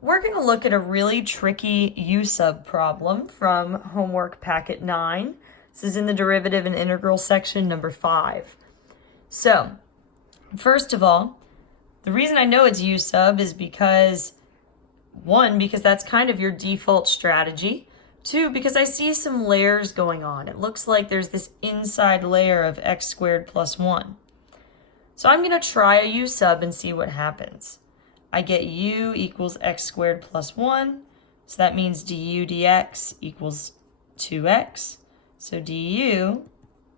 We're going to look at a really tricky U-sub problem from homework packet 9. This is in the derivative and integral section number 5. So, first of all, the reason I know it's U-sub is because, 1, because that's kind of your default strategy. 2, because I see some layers going on. It looks like there's this inside layer of x squared plus 1. So I'm going to try a U-sub and see what happens. I get u equals x squared plus 1. So that means du dx equals 2x. So du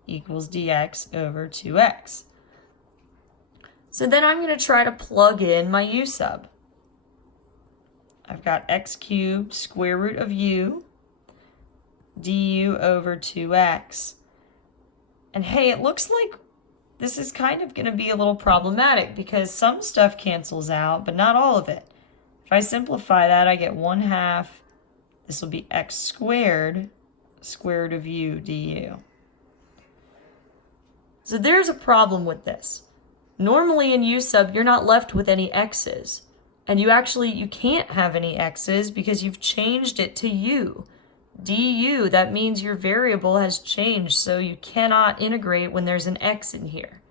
equals dx over 2x. So then I'm going to try to plug in my u-sub. I've got x cubed square root of u du over 2x. And hey, it looks like this is kind of going to be a little problematic because some stuff cancels out, but not all of it. If I simplify that, I get 1/2. This will be x squared, square root of u du. So there's a problem with this. Normally in u-sub, you're not left with any x's. And you can't have any x's because you've changed it to u. du, that means your variable has changed, so you cannot integrate when there's an x in here.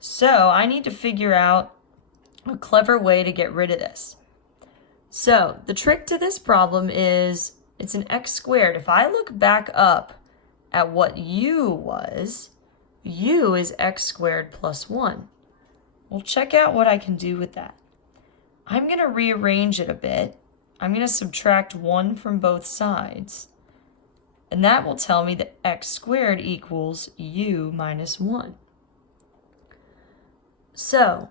So I need to figure out a clever way to get rid of this. So the trick to this problem is it's an x squared. If I look back up at what u was, u is x squared plus 1. Well, check out what I can do with that. I'm going to rearrange it a bit. I'm going to subtract 1 from both sides. And that will tell me that x squared equals u minus 1. So,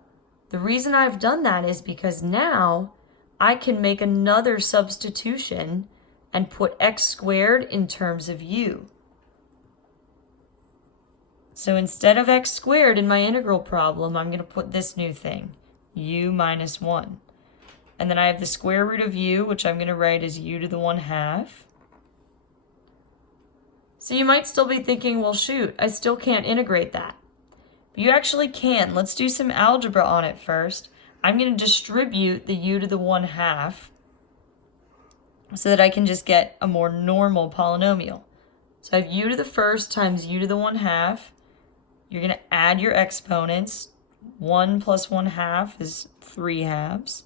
the reason I've done that is because now I can make another substitution and put x squared in terms of u. So instead of x squared in my integral problem, I'm going to put this new thing, u minus 1. And then I have the square root of u, which I'm going to write as u to the 1/2. So you might still be thinking, well, shoot, I still can't integrate that. But you actually can. Let's do some algebra on it first. I'm going to distribute the u to the 1/2 so that I can just get a more normal polynomial. So I have u to the first times u to the 1/2. You're going to add your exponents. 1 plus 1/2 is 3/2.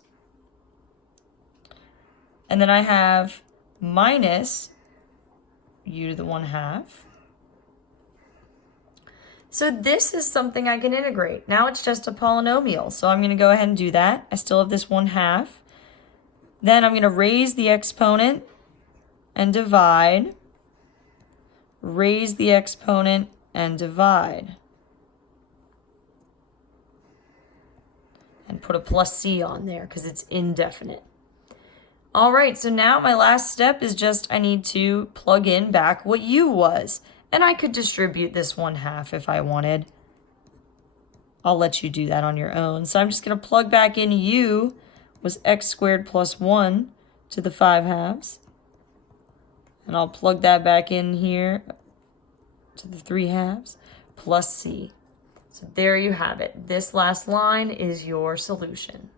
And then I have minus u to the 1/2. So this is something I can integrate. Now it's just a polynomial. So I'm going to go ahead and do that. I still have this 1/2. Then I'm going to raise the exponent and divide. Raise the exponent and divide. And put a plus c on there because it's indefinite. All right, so now my last step is just I need to plug in back what u was. And I could distribute this 1/2 if I wanted. I'll let you do that on your own. So I'm just going to plug back in u was x squared plus 1 to the 5/2. And I'll plug that back in here to the 3/2 plus c. So there you have it. This last line is your solution.